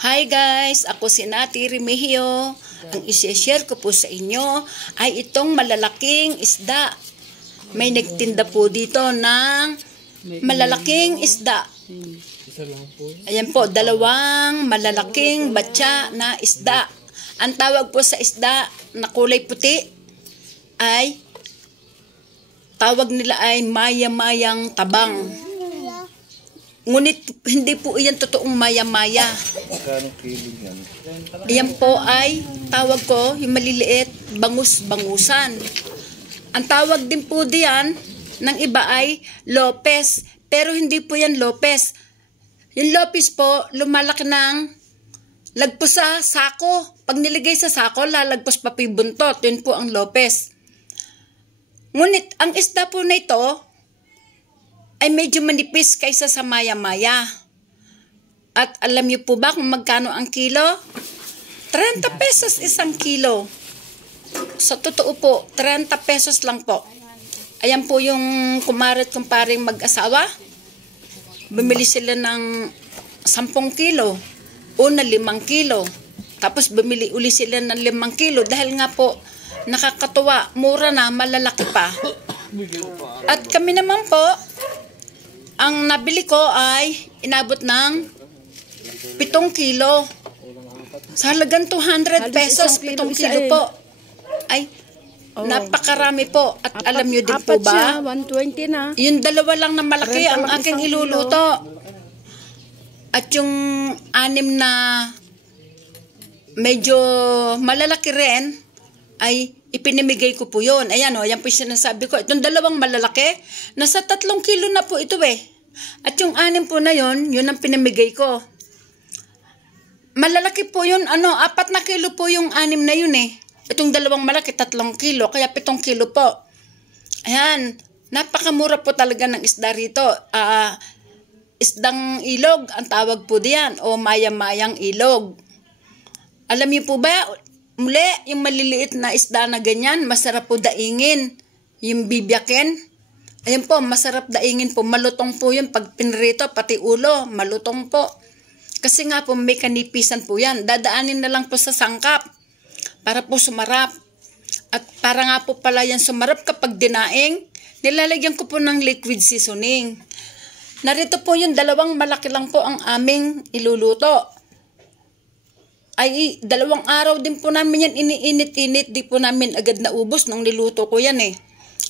Hi guys, ako si Nati Remigio. Ang isi-share ko po sa inyo ay itong malalaking isda. May nagtinda po dito ng malalaking isda. Ayan po, dalawang malalaking batya na isda. Ang tawag po sa isda na kulay puti ay tawag nila ay maya-mayang tabang. Ngunit hindi po iyan totoong maya-maya. Magkano kilo yan? Iyan po ay tawag ko yung maliliit, bangus-bangusan. Ang tawag din po diyan ng iba ay Lopez. Pero hindi po yan Lopez. Yung Lopez po, lumalaki ng lagpos sa sako. Pag niligay sa sako, lalagpos pa po yung buntot. Yun po ang Lopez. Ngunit ang isda po na ito ay medyo manipis kaysa sa maya-maya. At alam niyo po ba kung magkano ang kilo? 30 pesos isang kilo. Sa totoo po, 30 pesos lang po. Ayan po yung kumarit kumparing mag-asawa. Bumili sila ng 10 kilo o na 5 kilo. Tapos bumili uli sila ng 5 kilo dahil nga po nakakatuwa, mura na, malalaki pa. At kami naman po, ang nabili ko ay inabot ng 7 kilo. Sa halagang 200 pesos, 7 kilo po. Ay, napakarami po. At alam nyo din po ba, 120 na. yung dalawa lang na malaki ang aking iluluto. At yung 6 na medyo malalaki rin, ay ipinamigay ko po yun. Ayan o, yan po yung sinasabi ko. Itong dalawang malalaki, nasa 3 kilo na po ito eh. At yung 6 po na yun, yun ang pinamigay ko. Malalaki po yun, 4 na kilo po yung 6 na yun eh. Itong dalawang malaki, 3 kilo, kaya 7 kilo po. Ayan, napakamura po talaga ng isda rito. Isdang ilog, ang tawag po diyan, o maya-mayang ilog. Alam niyo po ba, muli, yung maliliit na isda na ganyan, masarap po daingin. Yung bibyakin, ayun po, masarap daingin po. Malutong po yun pag pinrito, pati ulo, malutong po. Kasi nga po, may kanipisan po yan. Dadaanin na lang po sa sangkap para po sumarap. At para nga po pala yan sumarap kapag dinaing, nilalagyan ko po ng liquid seasoning. Narito po yung dalawang malaki lang po ang aming iluluto. Ay, 2 araw din po namin yan iniinit-init. Di po namin agad naubos nung niluto ko yan eh.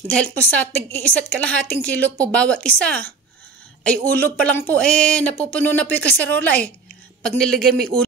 Dahil po sa tig-1 kalahating kilo po bawat isa. Ay ulo pa lang po napupuno na po yung kaserola eh. Pag nilagay may ulo.